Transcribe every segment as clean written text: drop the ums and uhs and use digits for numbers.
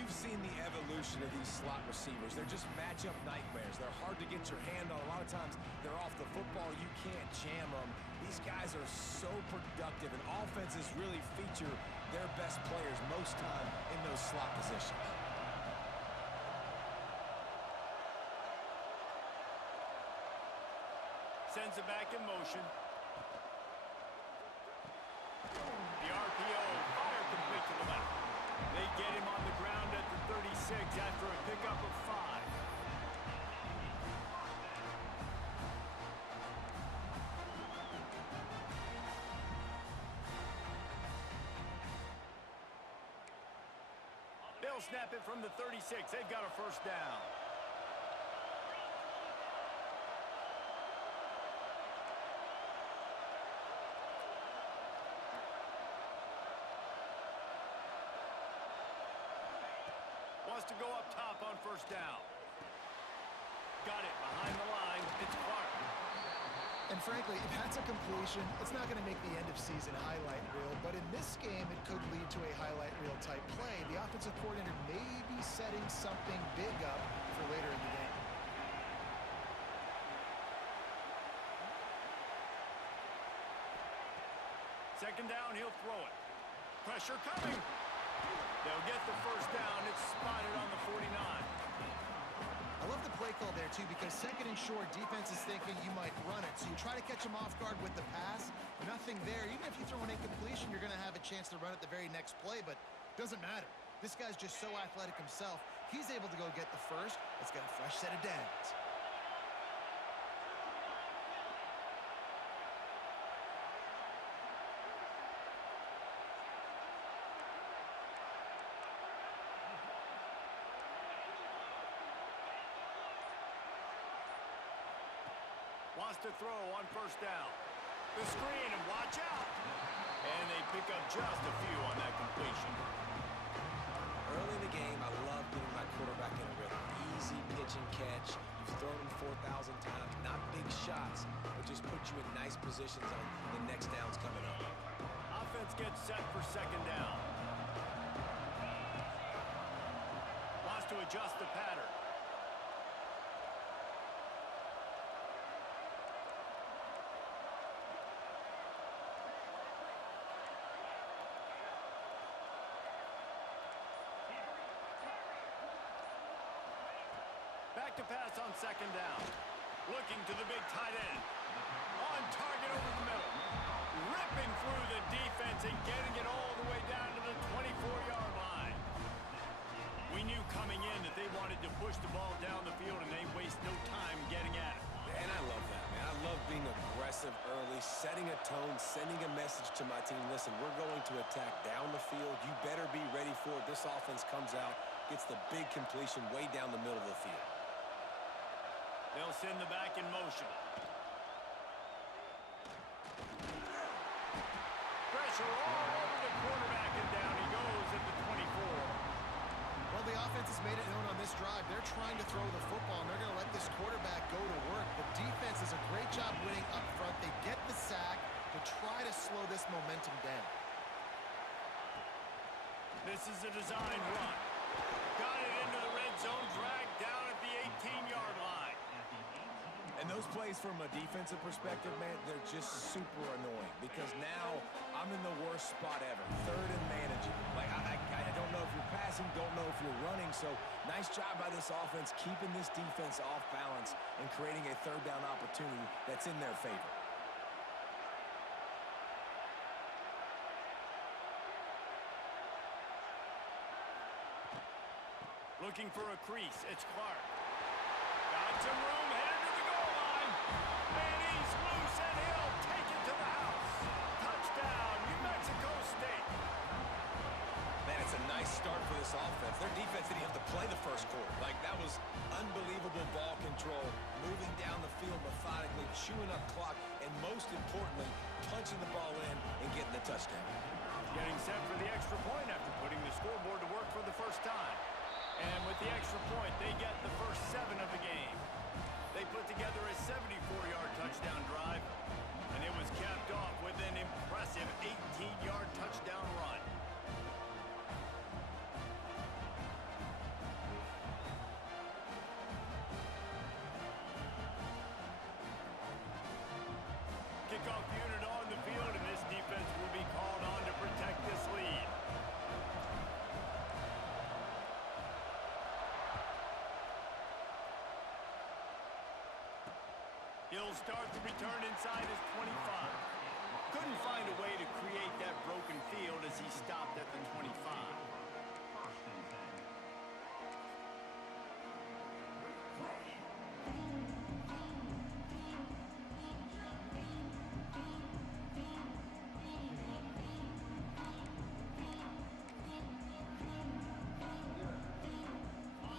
you've seen the evolution of these slot receivers. They're just matchup nightmares. They're hard to get your hand on. A lot of times they're off the football. You can't jam them. These guys are so productive, and offenses really feature their best players most time in those slot positions. Sends it back in motion. The RPO, fire complete to the left. They get him on the ground at the 36 after a pickup of 5. They'll snap it from the 36. They've got a first down. Wants to go up top on first down. Got it behind the line. It's Clark. And frankly, if that's a completion, it's not going to make the end-of-season highlight reel. But in this game, it could lead to a highlight reel type play. The offensive coordinator may be setting something big up for later in the game. Second down, he'll throw it. Pressure coming. They'll get the first down. It's spotted on the 49. I love the play call there, too, because second and short, defense is thinking you might run it. So you try to catch them off guard with the pass. Nothing there. Even if you throw an incompletion, you're going to have a chance to run it the very next play, but it doesn't matter. This guy's just so athletic himself. He's able to go get the first. Let's get a fresh set of downs. Wants to throw on first down. The screen, and watch out. And they pick up just a few on that completion. Early in the game, I love getting my quarterback in a rhythm. Easy pitch and catch. You've thrown him 4,000 times. Not big shots, but just put you in nice positions on the next downs coming up. Offense gets set for second down. Wants to adjust the pattern. Back to pass on second down. Looking to the big tight end. On target over the middle. Ripping through the defense and getting it all the way down to the 24-yard line. We knew coming in that they wanted to push the ball down the field, and they waste no time getting at it. And I love that, man. I love being aggressive early, setting a tone, sending a message to my team. Listen, we're going to attack down the field. You better be ready for it. This offense comes out, gets the big completion way down the middle of the field. They'll send the back in motion. Pressure all over the quarterback, and down he goes at the 24. Well, the offense has made it known on this drive. They're trying to throw the football, and they're going to let this quarterback go to work. The defense does a great job winning up front. They get the sack to try to slow this momentum down. This is a design run. Got it into the red zone, dragged down at the 18-yard line. And those plays from a defensive perspective, man, they're just super annoying because now I'm in the worst spot ever. Third and managing. Like, I don't know if you're passing, don't know if you're running. So nice job by this offense keeping this defense off balance and creating a third down opportunity that's in their favor. Looking for a crease. It's Clark. Got some room, headed to the goal line. And he's loose, and he'll take it to the house. Touchdown, New Mexico State. Man, it's a nice start for this offense. Their defense didn't have to play the first quarter. Like, that was unbelievable ball control, moving down the field methodically, chewing up clock, and most importantly, punching the ball in and getting the touchdown. Getting set for the extra point after putting the scoreboard to work for the first time. And with the extra point, they get the first 7 of the game. They put together a 74-yard touchdown drive, and it was capped off with an impressive 18-yard touchdown run. He'll start the return inside his 25. Couldn't find a way to create that broken field as he stopped at the 25.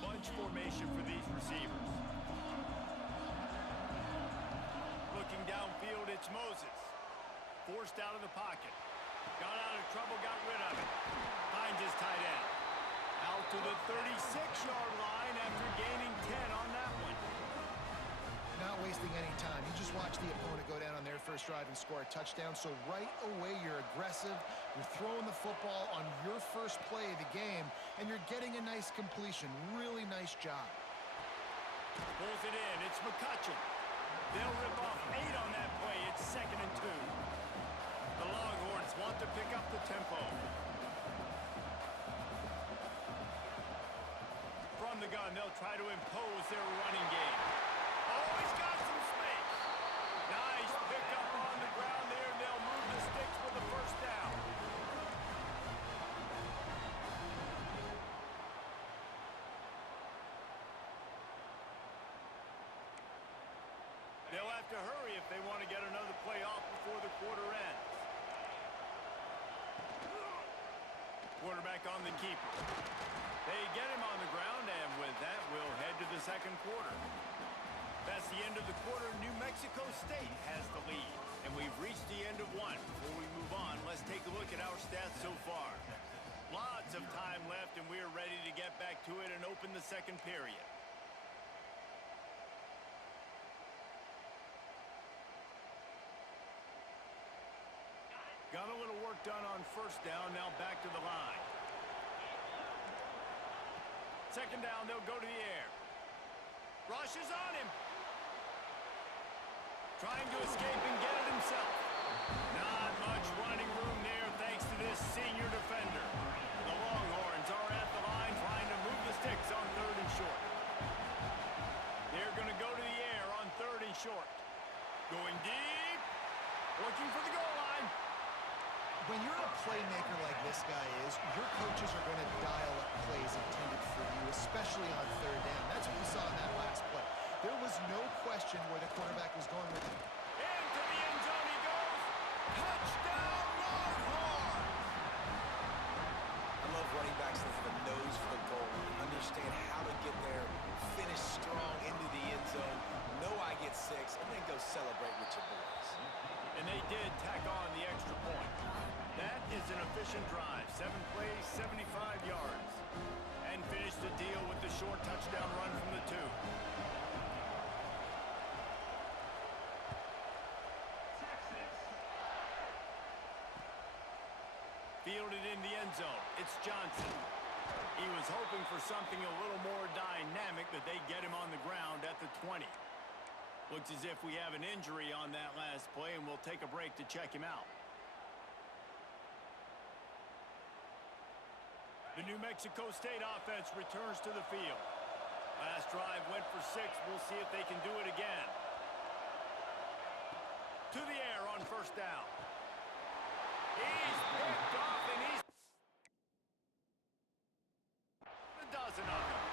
Bunch formation for these receivers. Looking downfield, it's Moses. Forced out of the pocket. Got out of trouble, got rid of it. Finds his tight end. Out to the 36-yard line after gaining 10 on that one. Not wasting any time. You just watch the opponent go down on their first drive and score a touchdown. So right away, you're aggressive. You're throwing the football on your first play of the game, and you're getting a nice completion. Really nice job. Pulls it in. It's McCutcheon. They'll rip off 8 on that play. It's 2nd and 2. The Longhorns want to pick up the tempo. From the gun, they'll try to impose their running game. Oh, he's got some space. Nice pickup on the ground there, and they'll move the sticks with the first down. They'll have to hurry if they want to get another play off before the quarter ends. Quarterback on the keeper. They get him on the ground, and with that, we'll head to the second quarter. That's the end of the quarter. New Mexico State has the lead, and we've reached the end of one. Before we move on, let's take a look at our stats so far. Lots of time left, and we're ready to get back to it and open the second period. Got a little work done on first down, now back to the line. Second down, they'll go to the air. Rush is on him. Trying to escape and get it himself. Not much running room there thanks to this senior defender. The Longhorns are at the line trying to move the sticks on 3rd and short. They're going to go to the air on 3rd and short. Going deep. Looking for the goal line. When you're a playmaker like this guy is, your coaches are going to dial up plays intended for you, especially on 3rd down. That's what we saw in that last play. There was no question where the quarterback was going with it. Into the end zone he goes. Touchdown, Longhorns! I love running backs that have a nose for the goal, understand how to get there, finish strong into the end zone, know I get 6, and then go celebrate with your boys. And they did tack on the extra point. That is an efficient drive. 7 plays, 75 yards. And finished the deal with the short touchdown run from the 2. Fielded in the end zone. It's Johnson. He was hoping for something a little more dynamic, but they get him on the ground at the 20. Looks as if we have an injury on that last play, and we'll take a break to check him out. The New Mexico State offense returns to the field. Last drive went for 6. We'll see if they can do it again. To the air on first down. He's picked off, and he's a dozen of them.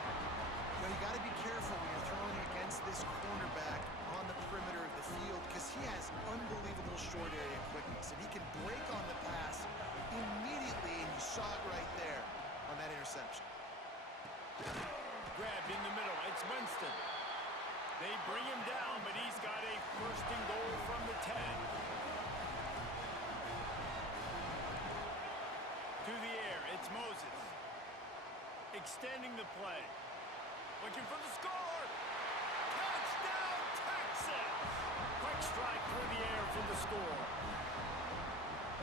You got to be careful when you're throwing against this cornerback on the perimeter of the field because he has unbelievable short area quickness, and he can break on the pass immediately, and you saw it right there on that interception. Grabbed in the middle. It's Winston. They bring him down, but he's got a 1st and goal from the 10. To the air, it's Moses. Extending the play. Looking for the score. Touchdown, Texas! Quick strike through the air for the score.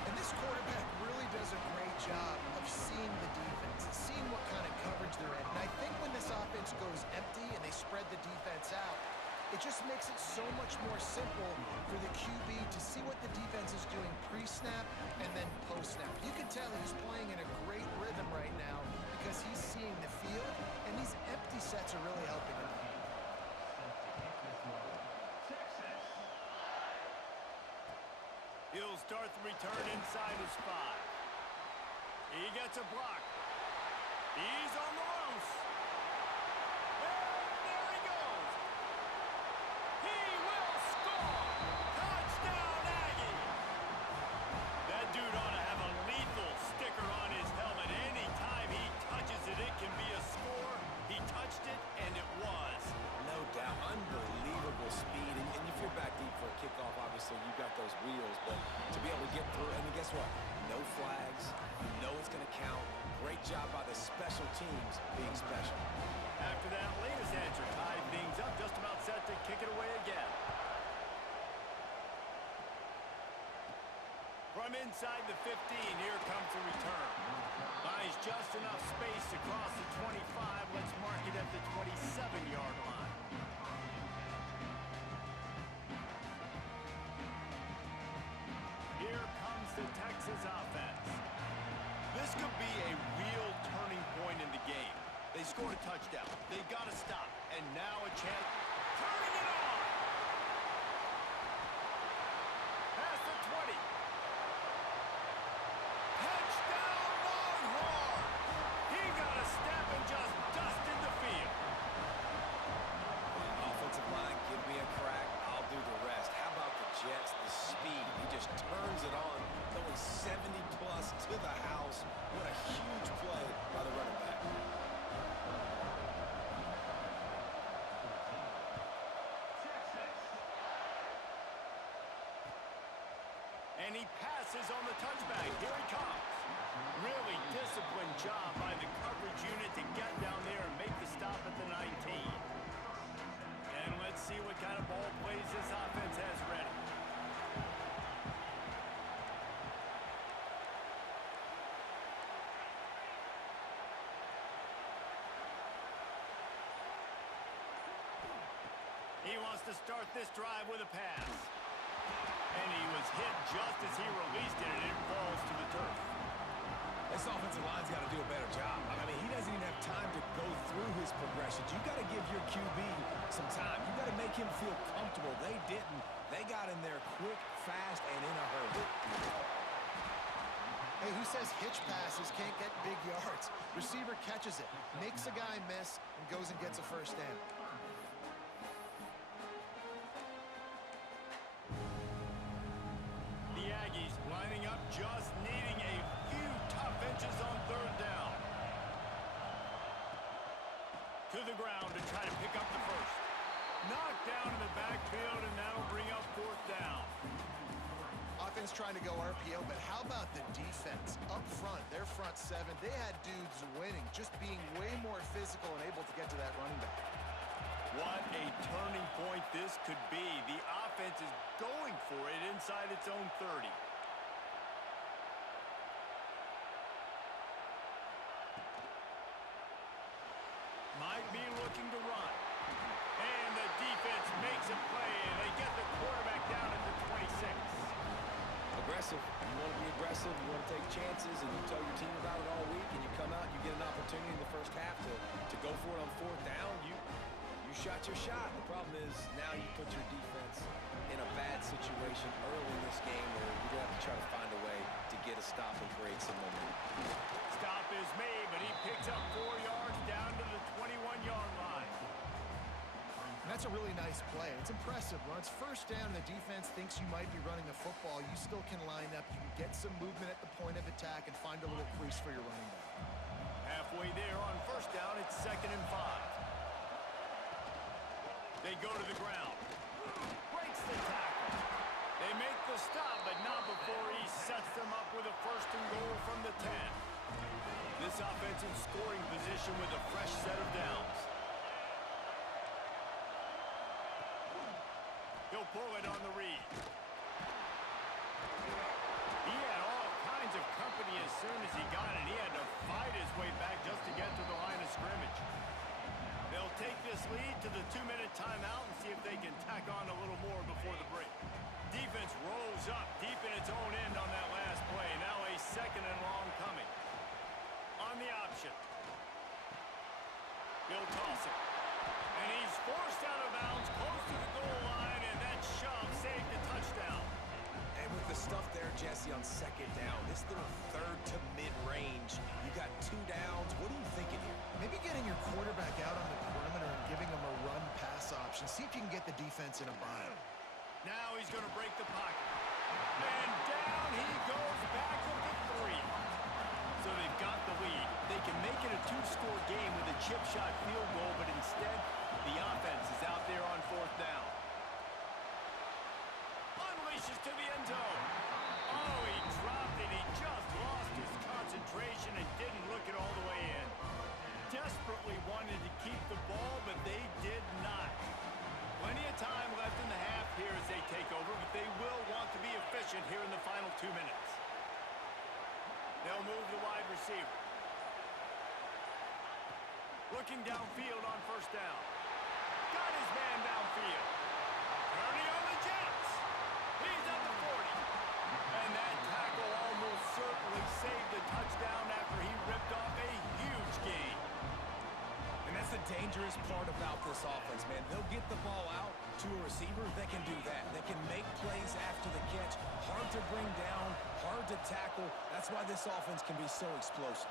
And this quarterback really does a great job of seeing the defense, seeing what kind of coverage they're in. And I think when this offense goes empty and they spread the defense out, it just makes it so much more simple for the QB to see what the defense is doing pre-snap and then post-snap. You can tell he's playing in a great rhythm right now because he's seeing the field, and these empty sets are really helping him. start the return inside his 5. He gets a block. He's on the loose. And there he goes. He will score. Touchdown, Aggies. That dude ought to have a lethal sticker on his helmet. Anytime he touches it, it can be a score. He touched it, and it was. No doubt. Unbelievable speed. And if you're back deep for a kickoff, obviously you got those wheels. But to be able to get through, and guess what? No flags. You know it's going to count. Great job by the special teams being special. After that latest answer tied things up, just about set to kick it away again. From inside the 15, here comes the return. Buys just enough space to cross the 25. Let's mark it at the 27-yard line. Here comes the Texas offense. This could be a real turning point in the game. They scored a touchdown. They got to stop. And now a chance. Turning it on! Past the 20. Touchdown Longhorns! He got a step and just dusted the field. Offensive line, give me a crack. I'll do the rest. How about the Jets? The speed. He just turns it on. Going 70-plus to the house. What a huge play by the running back. And he passes on the touchback. Here he comes. Really disciplined job by the coverage unit to get down there and make the stop at the 19. And let's see what kind of ball plays this offense has ready. He wants to start this drive with a pass. And he was hit just as he released it, and it falls to the turf. This offensive line's got to do a better job. I mean, he doesn't even have time to go through his progressions. You got to give your QB some time. You got to make him feel comfortable. They didn't. They got in there quick, fast, and in a hurry. Hey, who says hitch passes can't get big yards? Receiver catches it, makes a guy miss, and goes and gets a first down. The Aggies lining up, just needing a few tough inches on 3rd down. To the ground to try to pick up the first. Knocked down in the backfield, and that'll bring up 4th down. Offense trying to go RPO, but how about the defense? Up front, their front 7, they had dudes winning, just being way more physical and able to get to that running back. What a turning point this could be. The offense is going for it inside its own 30. Might be looking to run. And the defense makes a play, and they get the quarterback down at the 26. Aggressive. You want to be aggressive. You want to take chances, and you tell your team about it all week, and you come out, you get an opportunity in the first half to go for it on 4th down. You shot your shot. The problem is now you put your defense in a bad situation early in this game where you're going to have to try to find a way to get a stop and create some momentum. Stop is made, but he picks up 4 yards down to the 21-yard line. And that's a really nice play. It's impressive. When it's first down and the defense thinks you might be running a football, you still can line up. You can get some movement at the point of attack and find a little crease for your running back. Halfway there on first down, it's 2nd and 5. They go to the ground. Breaks the tackle. They make the stop, but not before he sets them up with a 1st and goal from the 10. This offense in scoring position with a fresh set of downs. He'll pull it on the read. He had all kinds of company as soon as he got it. He had to fight his way back just to get to the line of scrimmage. They'll take this lead to the 2-minute timeout and see if they can tack on a little more before the break. Defense rolls up deep in its own end on that last play. Now a 2nd and long coming. On the option. He'll toss it. And he's forced out of bounds close to the goal line, and that shove saved the touchdown. And with the stuff there, Jesse, on second down, this little third to mid-range, you got 2 downs. What are you thinking here? Maybe getting your quarterback out on the perimeter and giving him a run-pass option. See if you can get the defense in a bind. Now he's going to break the pocket. And down he goes back with the 3. So they've got the lead. They can make it a 2-score game with a chip shot field goal, but instead, the offense is out there on 4th down. Unleashes to the end zone. Oh, he dropped it. He just lost his concentration and didn't look it all the way in. Desperately wanted to keep the ball, but they did not. Plenty of time left in the half here as they take over, but they will want to be efficient here in the final 2 minutes. They'll move the wide receiver. Looking downfield on 1st down. Got his man downfield. Turning on the Jets. He's at the 40. And that tackle almost certainly saved the touchdown after he ripped off a huge gain. And that's the dangerous part about this offense, man. They'll get the ball out to a receiver. They can do that. They can make plays after the catch. Hard to bring down, hard to tackle. That's why this offense can be so explosive.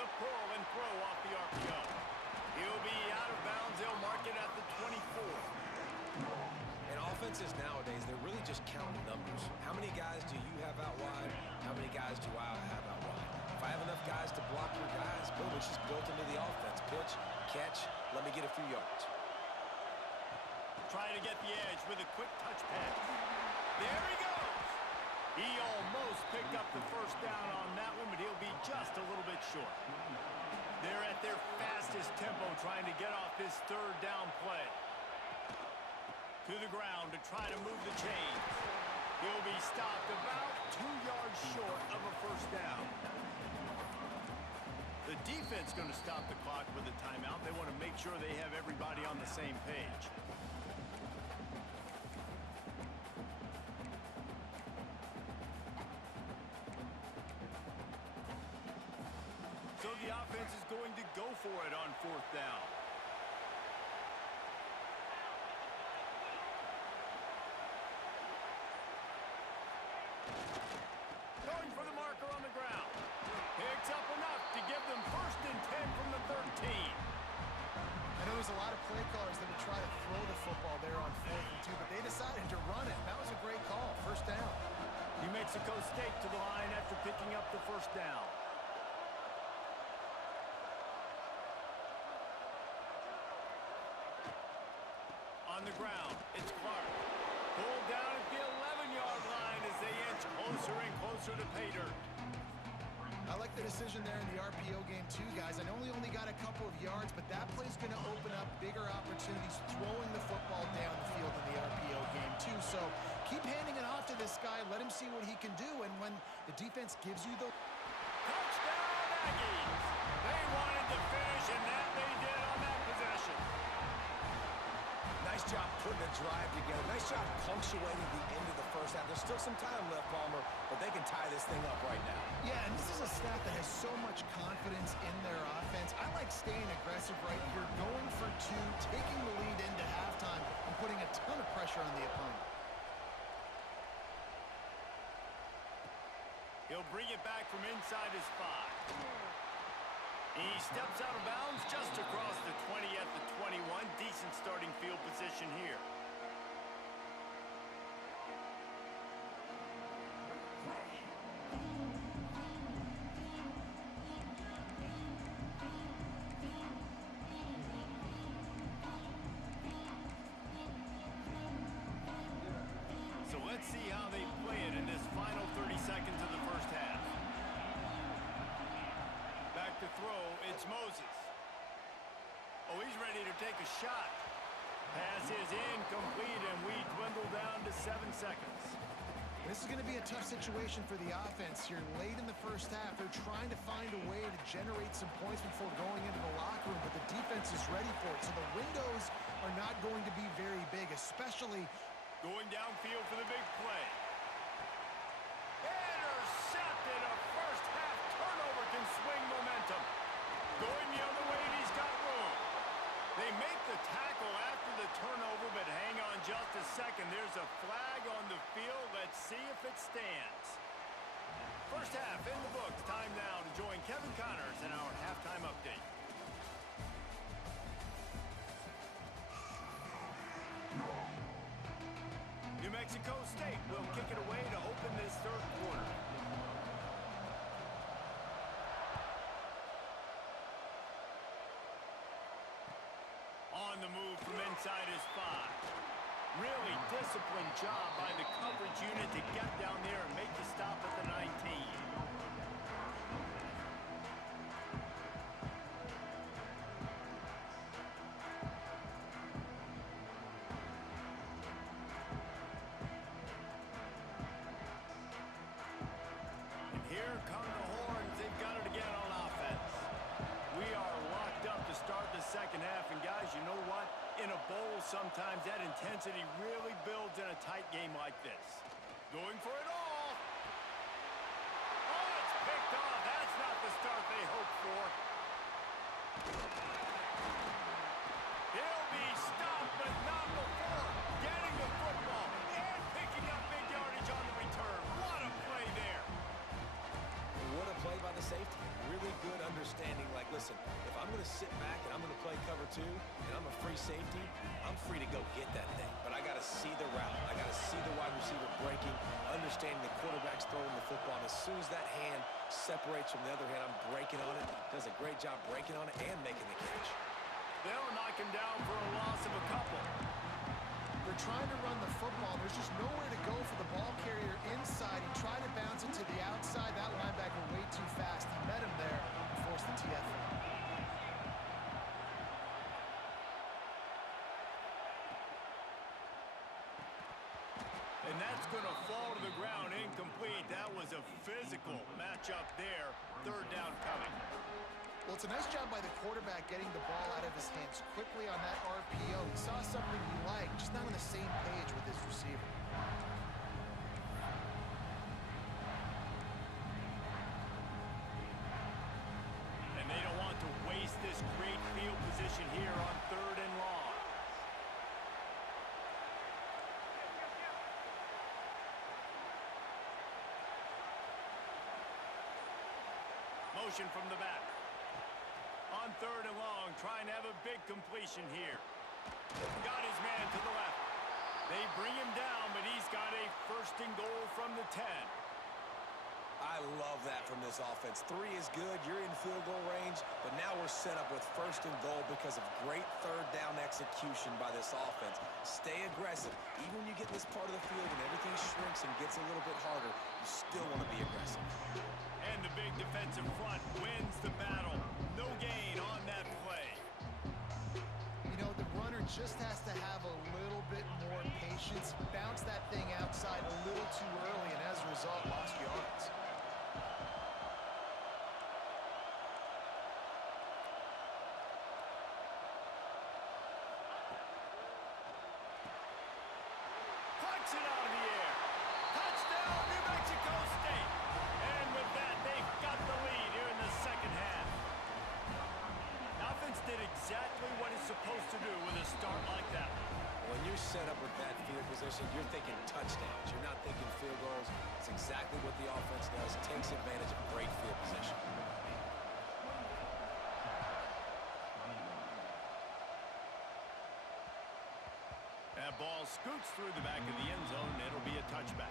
The pull and throw off the RPO. He'll be out of bounds. They'll mark it at the 24. And offenses nowadays, they're really just counting numbers. How many guys do you have out wide? How many guys do I have out wide? If I have enough guys to block your guys, boom, it's just built into the offense. Pitch, catch, let me get a few yards. Trying to get the edge with a quick touch pass. There he goes. He almost picked up the 1st down on that one, but he'll be just a little bit short. They're at their fastest tempo trying to get off this 3rd down play. To the ground to try to move the chains. He'll be stopped about 2 yards short of a 1st down. The defense going to stop the clock with a timeout. They want to make sure they have everybody on the same page. So the offense is going to go for it on 4th down. Going for the marker on the ground. Picks up enough to give them 1st and 10 from the 13. I know there's a lot of play callers that would try to throw the football there on 4th and 2, but they decided to run it. That was a great call. 1st down. New Mexico State to the line after picking up the 1st down. On the ground, it's Clark. Pulled down at the 11-yard line as they inch closer and closer to pay dirt. I like the decision there in the RPO game too, guys. I know he only got a couple of yards, but that play's going to open up bigger opportunities throwing the football down the field in the RPO game too. So keep handing it off to this guy. Let him see what he can do. And when the defense gives you the... Touchdown, Aggies! They wanted to finish, and that they did on that possession. Nice job putting a drive together. Nice job punctuating the end of the 1st half. There's still some time left, Palmer, but they can tie this thing up right now. Yeah, and this is a staff that has so much confidence in their offense. I like staying aggressive right here, going for 2, taking the lead into halftime, and putting a ton of pressure on the opponent. He'll bring it back from inside his 5. He steps out of bounds just across the 20 at the 21. Decent starting field position here. So let's see how they play it in this final 30 seconds of the 1st half. Back to throw, it's Moses. Oh, he's ready to take a shot. Pass is incomplete, and we dwindle down to 7 seconds. This is going to be a tough situation for the offense here. Late in the 1st half, they're trying to find a way to generate some points before going into the locker room, but the defense is ready for it. So the windows are not going to be very big, especially going downfield for the big play. Intercepted. A 1st half turnover can swing momentum. Going the other way, and he's got room. They make the tackle after a second. There's a flag on the field. Let's see if it stands. First half in the books. Time now to join Kevin Connors in our halftime update. New Mexico State will kick it away to open this third quarter. On the move from inside his 5. Really disciplined job by the coverage unit to get down there and make the stop at the 19. And here come the Horns. They've got it again on offense. We are locked up to start the second half, and guys, you know what? In a bowl, sometimes that intensity really builds in a tight game like this. Going for it all. Oh, it's picked off. That's not the start they hoped for. He'll be stopped, but not before getting the football and picking up big yardage on the return. What a play there. What a play by the safety. Really good understanding. Like, listen, if I'm going to sit back and I'm going to play cover 2 and I'm a free safety, I'm free to go get that thing. But I got to see the route. I got to see the wide receiver breaking, understanding the quarterback's throwing the football. And as soon as that hand separates from the other hand, I'm breaking on it. Does a great job breaking on it and making the catch. They'll knock him down for a loss of a couple. They're trying to run the football. There's just nowhere to go for the ball carrier inside. He tried to bounce it to the outside. That linebacker way too fast. He met him there and forced the TFL. And that's going to fall to the ground incomplete. That was a physical matchup there. Third down coming. Well, it's a nice job by the quarterback getting the ball out of his hands quickly on that RPO. He saw something he liked, just not on the same page with his receiver. And they don't want to waste this great field position here on third and long. Motion from the back. On third and long, trying to have a big completion here. Got his man to the left. They bring him down, but he's got a first and goal from the 10. I love that from this offense. 3 is good. You're in field goal range, but now we're set up with first and goal because of great third down execution by this offense. Stay aggressive. Even when you get in this part of the field and everything shrinks and gets a little bit harder, you still want to be aggressive. And the big defensive front wins the battle. No gain on that play. You know, the runner just has to have a little bit more patience. Bounce that thing outside a little too early, and as a result, lost yards. Punch it out of the air. Touchdown, New Mexico State. And with that, they've got the lead here in the second half. Offense did exactly what it's supposed to do with a start like that. When you're set up with that field position, you're thinking touchdowns. You're not thinking field goals. It's exactly what the offense does. Takes advantage of great field position. That ball scoots through the back of the end zone, and it'll be a touchback.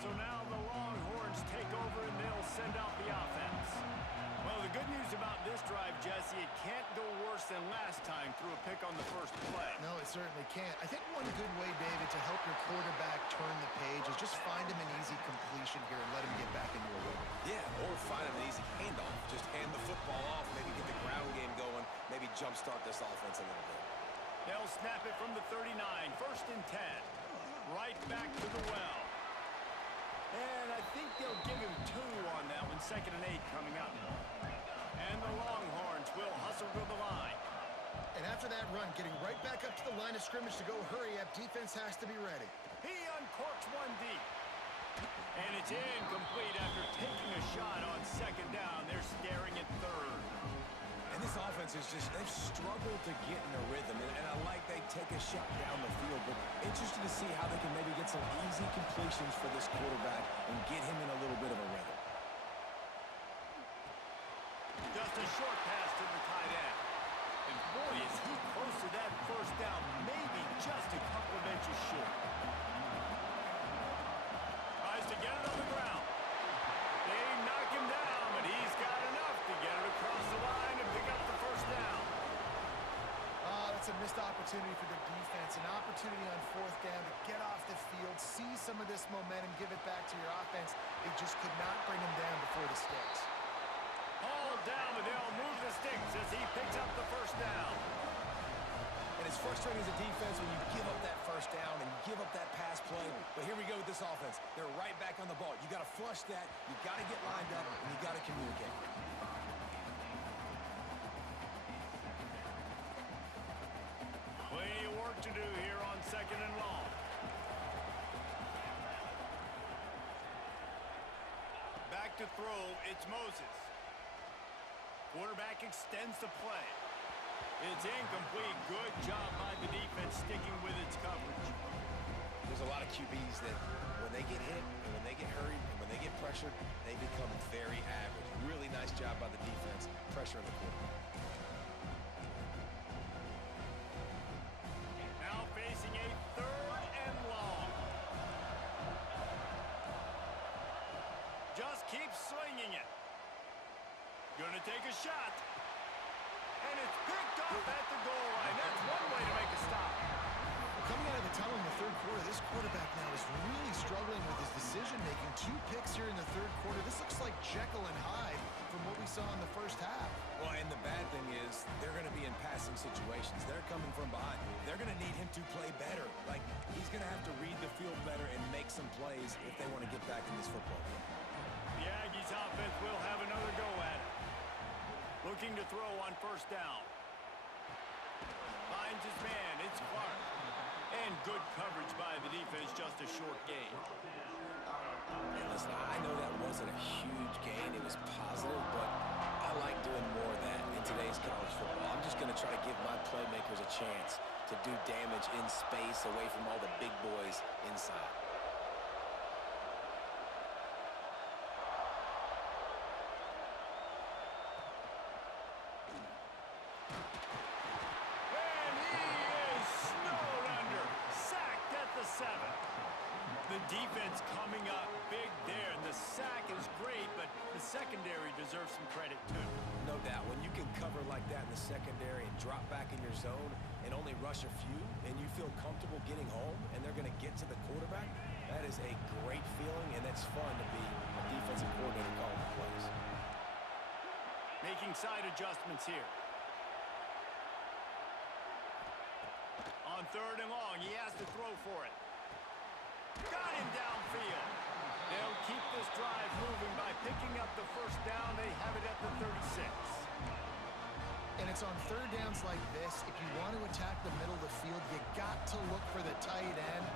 So now the Longhorns take over, and they'll send out the offense. Well, the good news about this drive, Jesse, it can't go worse than last time through a pick on the first play. No, it certainly can't. I think one good way, David, to help your quarterback turn the page is just find him an easy completion here and let him get back into a rhythm. Yeah, or find him an easy handoff. Just hand the football off, maybe get the ground game going, maybe jumpstart this offense a little bit. They'll snap it from the 39, first and 10. Right back to the well. And I think they'll give him 2 on that one, second and 8 coming up. And the Longhorns will hustle to the line. And after that run, getting right back up to the line of scrimmage to go hurry up, defense has to be ready. He uncorks one deep. And it's incomplete after taking a shot on second down. They're staring at third. And this offense is just, they've struggled to get in a rhythm. And I like they take a shot down the field, but interested to see how they can maybe get some easy completions for this quarterback and get him in a little bit of a rhythm. Just a short pass to the tight end. And boy, is he close to that first down, maybe just a couple of inches short. Tries to get it on the ground. They knock him down, but he's got enough to get it across the line and pick up the first down. That's a missed opportunity for the defense. An opportunity on fourth down to get off the field, see some of this momentum, give it back to your offense. They just could not bring him down before the sticks. All down, but they'll move the sticks as he picks up the first down. And it's frustrating as a defense when you give up that first down and you give up that pass play. But here we go with this offense. They're right back on the ball. You got to flush that. You got to get lined up, and you got to communicate. Plenty of work to do here on second and long. Back to throw, it's Moses. Quarterback extends the play. It's incomplete. Good job by the defense sticking with its coverage. There's a lot of QBs that when they get hit and when they get hurried and when they get pressured, they become very average. Really nice job by the defense, pressuring the quarterback. Now facing a third and long. Just keep swinging it. Gonna take a shot. And it's picked off at the goal line. That's one way to make a stop. Coming out of the tunnel in the third quarter, this quarterback now is really struggling with his decision-making. 2 picks here in the third quarter. This looks like Jekyll and Hyde from what we saw in the first half. Well, and the bad thing is they're going to be in passing situations. They're coming from behind. They're going to need him to play better. Like, he's going to have to read the field better and make some plays if they want to get back in this football game. The Aggies offense will have another go at it. Looking to throw on first down. Finds his man. It's Clark. And good coverage by the defense, just a short gain. And listen, I know that wasn't a huge gain. It was positive, but I like doing more of that in today's college football. I'm just going to try to give my playmakers a chance to do damage in space away from all the big boys inside. The defense coming up big there, and the sack is great, but the secondary deserves some credit too. No doubt. When you can cover like that in the secondary and drop back in your zone and only rush a few, and you feel comfortable getting home, and they're going to get to the quarterback, that is a great feeling, and it's fun to be a defensive coordinator calling the plays. Making side adjustments here. On third and long, he has to throw for it. Got him downfield. They'll keep this drive moving by picking up the first down. They have it at the 36. And it's on third downs like this. If you want to attack the middle of the field, you got to look for the tight end.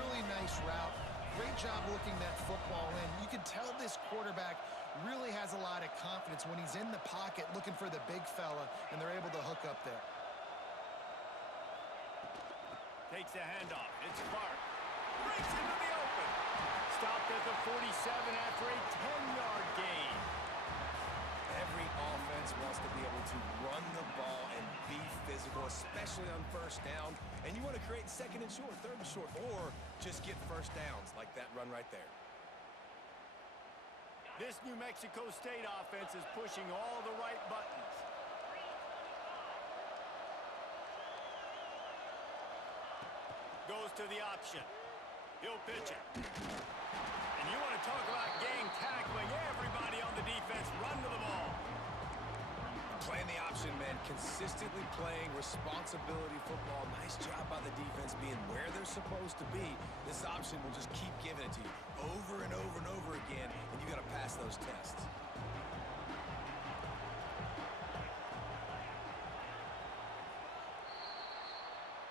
Really nice route. Great job looking that football in. You can tell this quarterback really has a lot of confidence when he's in the pocket looking for the big fella, and they're able to hook up there. Takes the handoff. It's Clark. Breaks into the open. Stopped at the 47 after a 10-yard gain. Every offense wants to be able to run the ball and be physical, especially on first down. And you want to create second and short, third and short, or just get first downs like that run right there. This New Mexico State offense is pushing all the right buttons. Goes to the option. He'll pitch it. And you want to talk about gang tackling. Everybody on the defense run to the ball. Playing the option, man. Consistently playing responsibility football. Nice job by the defense being where they're supposed to be. This option will just keep giving it to you over and over and over again, and you got to pass those tests.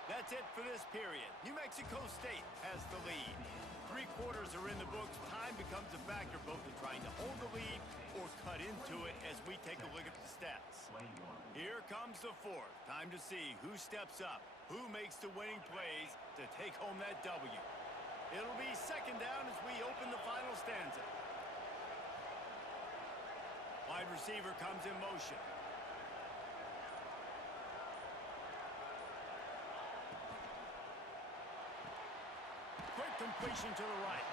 That's it for this period. New Mexico State has the lead. 3 3 quarters are in the books. Time becomes a factor both in trying to hold the lead or cut into it as we take a look at the stats. Here comes the fourth. Time to see who steps up, who makes the winning plays to take home that W. It'll be second down as we open the final stanza. Wide receiver comes in motion. Quick completion to the right.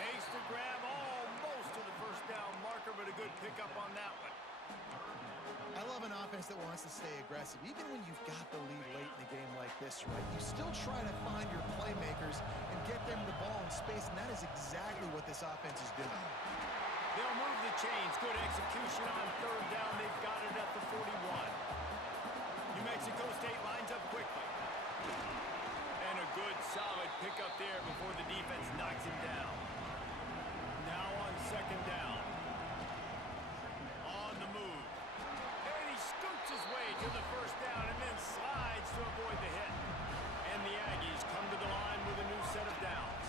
Makes the grab almost to the first down marker, but a good pickup on that one. I love an offense that wants to stay aggressive. Even when you've got the lead late in a game like this, right, you still try to find your playmakers and get them the ball in space, and that is exactly what this offense is doing. They'll move the chains. Good execution on third down. They've got it at the 41. New Mexico State lines up quickly. And a good, solid pickup there before the defense knocks him down. Now on second down. On the move. And he scoots his way to the first down and then slides to avoid the hit. And the Aggies come to the line with a new set of downs.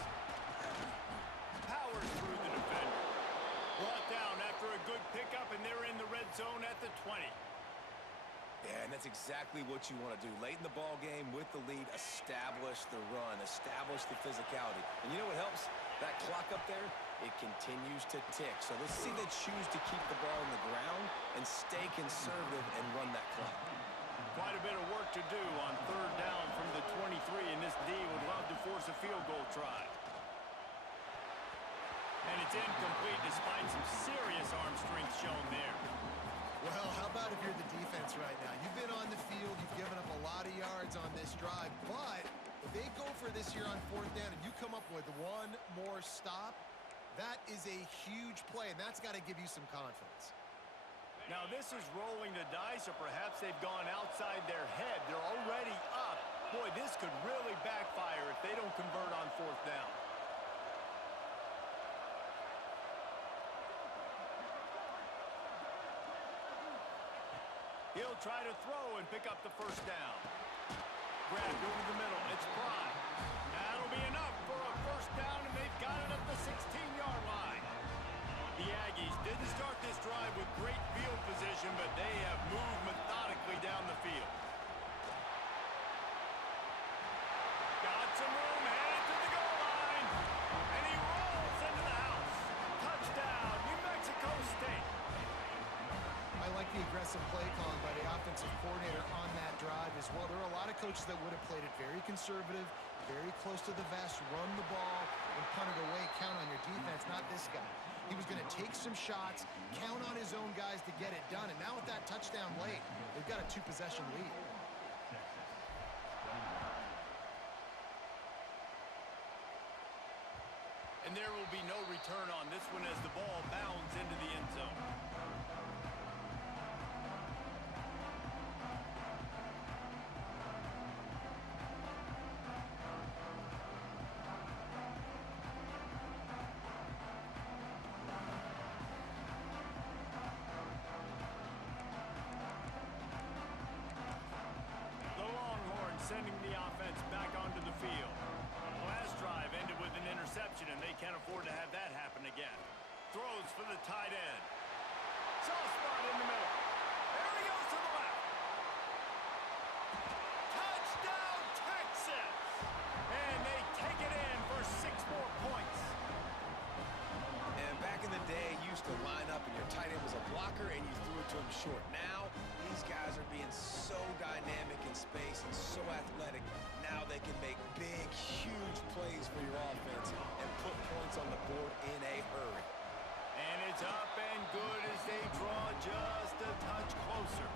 Powers through the defender. Brought down after a good pickup, and they're in the red zone at the 20. Yeah, and that's exactly what you want to do. Late in the ball game with the lead, establish the run, establish the physicality. And you know what helps? That clock up there, it continues to tick. So let's see they choose to keep the ball on the ground and stay conservative and run that clock. Quite a bit of work to do on third down from the 23, and this D would love to force a field goal try. And it's incomplete despite some serious arm strength shown there. Well, how about if you're the defense right now? You've been on the field, you've given up a lot of yards on this drive, but if they go for this here on fourth down and you come up with one more stop, that is a huge play, and that's got to give you some confidence. Now this is rolling the dice, or perhaps they've gone outside their head. They're already up. Boy, this could really backfire if they don't convert on fourth down. He'll try to throw and pick up the first down. Grabbed over the middle. It's Prime. That'll be enough for a first down, and they've got it at the 16-yard line. The Aggies didn't start this drive with great field position, but they have moved methodically down the field. Got some room, headed to the goal line, and he rolls into the house. Touchdown, New Mexico State. I like the aggressive play calling by the offensive coordinator on that drive as well. There are a lot of coaches that would have played it very conservative, very close to the vest, run the ball, and punt it away. Count on your defense, not this guy. He was going to take some shots, count on his own guys to get it done. And now with that touchdown late, they've got a 2-possession lead. And there will be no return on this one as the ball bounds into the end zone. Sending the offense back onto the field. Last drive ended with an interception, and they can't afford to have that happen again. Throws for the tight end. Soft spot in the middle. There he goes to the left. Touchdown, Texas! And they take it in for 6 more points. And back in the day, you used to line up and your tight end was a blocker and you threw it to him short. Now, these guys are being so dynamic in space and so athletic. Now they can make big, huge plays for your offense and put points on the board in a hurry. And it's up and good as they draw just a touch closer.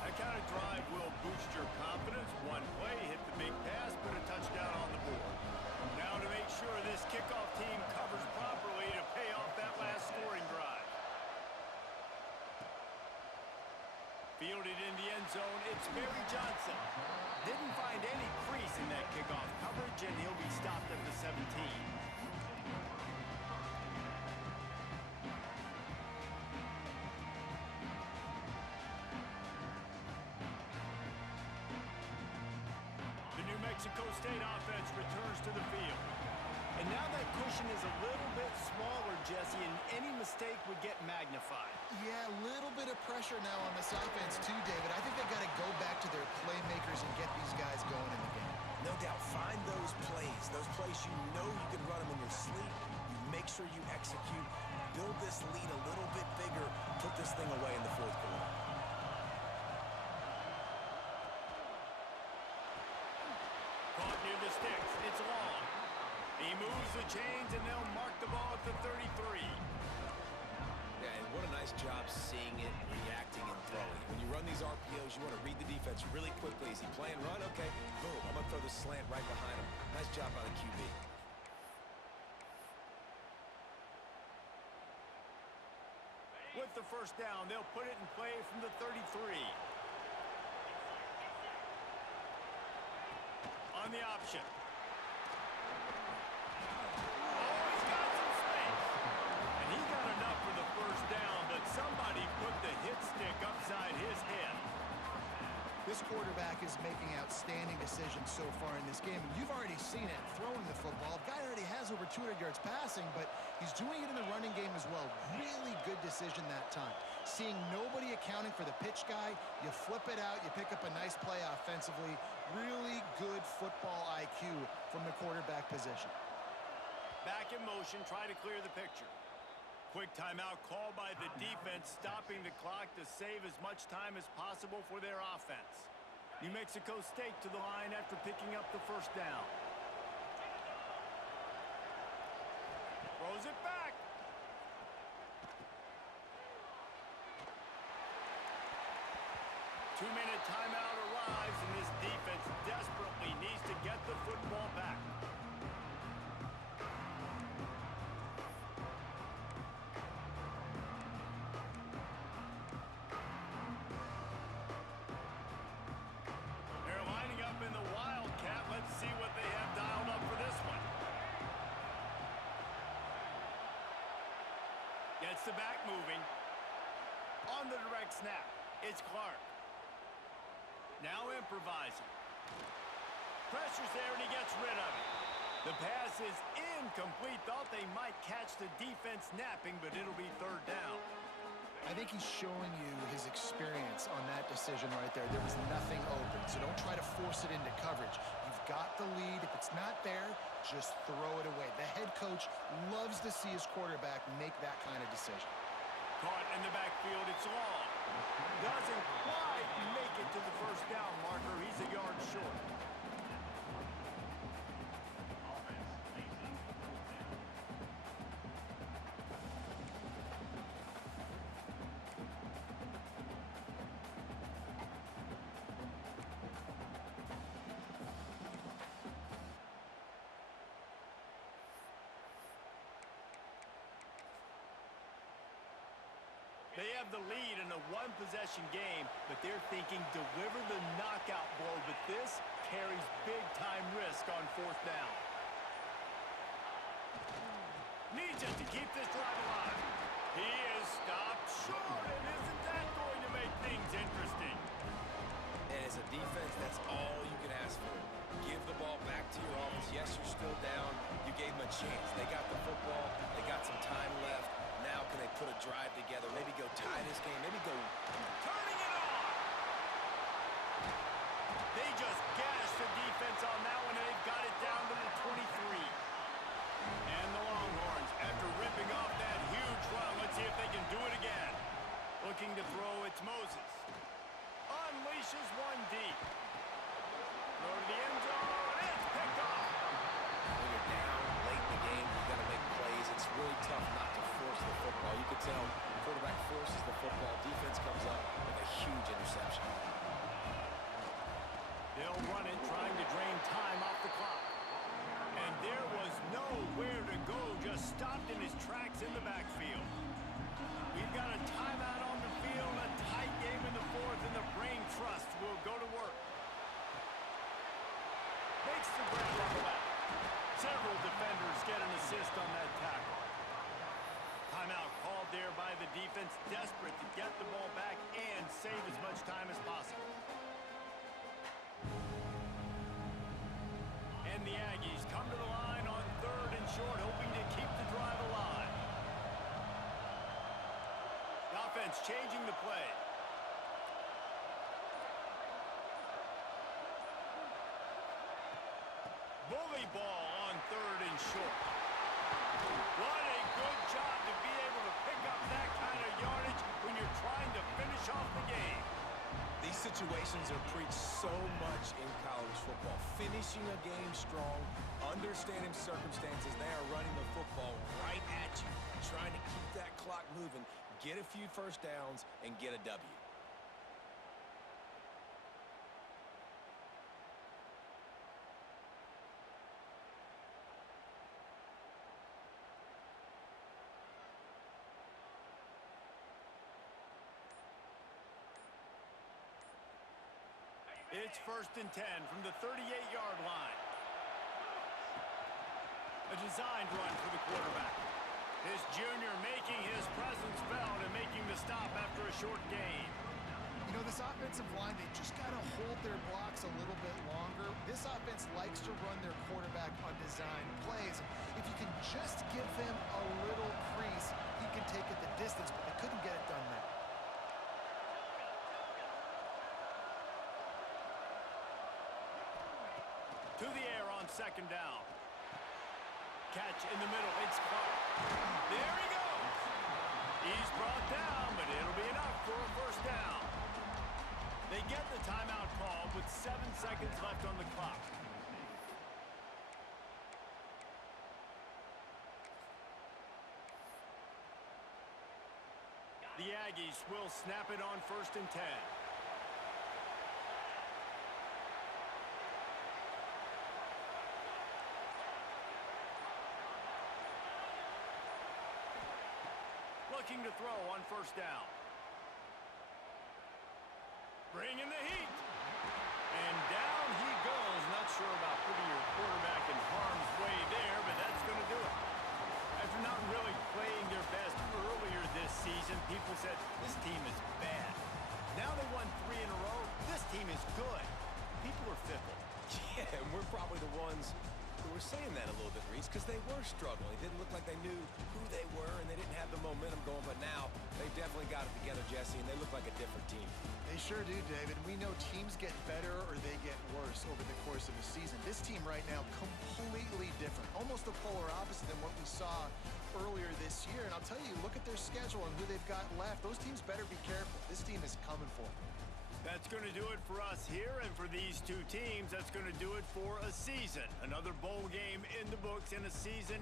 That kind of drive will boost your confidence. One play, hit the big pass, put a touchdown on the board. Now to make sure this kickoff team covers properly to pay off that last scoring drive. Fielded in the end zone, it's Barry Johnson. Didn't find any crease in that kickoff coverage, and he'll be stopped at the 17. The New Mexico State offense returns to the field. And now that cushion is a little bit smaller, Jesse, and any mistake would get magnified. Yeah, a little bit of pressure now on this offense too, David. I think they got to go back to their playmakers and get these guys going in the game. No doubt. Find those plays you know you can run them in your sleep. You make sure you execute. Build this lead a little bit bigger. Put this thing away in the fourth quarter. Caught near the sticks. It's long. He moves the chains, and they'll mark the ball at the 33. Yeah, and what a nice job seeing it, reacting, and throwing. When you run these RPOs, you want to read the defense really quickly. Is he playing run? Okay, boom. I'm going to throw the slant right behind him. Nice job by the QB. With the first down, they'll put it in play from the 33. On the option. Somebody put the hit stick upside his head. This quarterback is making outstanding decisions so far in this game. And you've already seen it throwing the football. The guy already has over 200 yards passing, but he's doing it in the running game as well. Really good decision that time. Seeing nobody accounting for the pitch guy, you flip it out, you pick up a nice play offensively. Really good football IQ from the quarterback position. Back in motion, try to clear the picture. Quick timeout called by the defense, stopping the clock to save as much time as possible for their offense. New Mexico State to the line after picking up the first down. Throws it back. Two-minute timeout arrives, and this defense desperately needs to get the football back. Gets the back moving. On the direct snap, it's Clark. Now improvising. Pressure's there, and he gets rid of it. The pass is incomplete. Thought they might catch the defense napping, but it'll be third down. I think he's showing you his experience on that decision right there. There was nothing open, so don't try to force it into coverage. You've got the lead. If it's not there, just throw it away. The head coach loves to see his quarterback make that kind of decision. Caught in the backfield, it's long. Doesn't quite make it to the first down marker. He's a yard short. They have the lead in a one-possession game, but they're thinking deliver the knockout blow, but this carries big-time risk on fourth down. Needs it to keep this drive alive. He is stopped short, and isn't that going to make things interesting? And as a defense, that's all you can ask for. Give the ball back to your offense. Yes, you're still down. You gave them a chance. They got the football. They got some time left. Now can they put a drive together, maybe go tie this game, maybe go... Turning it on! They just gashed the defense on that one, and they've got it down to the 23. And the Longhorns, after ripping off that huge run, let's see if they can do it again. Looking to throw, it's Moses. Unleashes one deep. Throw to the end zone, it's picked off. When you're down late in the game, you got to make plays. It's really tough not to force the football. You can tell quarterback forces the football. Defense comes up with a huge interception. They'll run it, trying to drain time off the clock. And there was nowhere to go, just stopped in his tracks in the backfield. We've got a timeout on the field, a tight game in the fourth, and the Brain Trust will go to work. Makes the grab on the left. Several defenders get an assist on that tackle. Timeout called there by the defense, desperate to get the ball back and save as much time as possible. And the Aggies come to the line on 3rd and short, hoping to keep the drive alive. The offense changing the play. Bully ball on third and short. What a good job to be able to pick up that kind of yardage when you're trying to finish off the game. These situations are preached so much in college football. Finishing a game strong, understanding circumstances. They are running the football right at you, trying to keep that clock moving, get a few first downs, and get a W. It's 1st and 10 from the 38-yard line. A designed run for the quarterback. This junior making his presence felt and making the stop after a short gain. You know, this offensive line, they just got to hold their blocks a little bit longer. This offense likes to run their quarterback on design plays. If you can just give him a little crease, he can take it the distance, but they couldn't get it done there. To the air on 2nd down. Catch in the middle. It's Clark. There he goes. He's brought down, but it'll be enough for a 1st down. They get the timeout call with 7 seconds left on the clock. The Aggies will snap it on 1st and 10. Looking to throw on 1st down. Bringing the heat. And down he goes. Not sure about putting your quarterback in harm's way there, but that's going to do it. After not really playing their best earlier this season, people said, this team is bad. Now they won 3 in a row. This team is good. People are fickle. Yeah, and we're probably the ones who were saying that a little bit, Reese, because they were struggling. It didn't look like they knew who they were, and they didn't have the momentum going, but now they definitely got it together, Jesse, and they look like a different team. They sure do, David. We know teams get better or they get worse over the course of the season. This team right now, completely different. Almost the polar opposite than what we saw earlier this year. And I'll tell you, look at their schedule and who they've got left. Those teams better be careful. This team is coming for them. That's going to do it for us here, and for these two teams, that's going to do it for a season. Another bowl game in the books and a season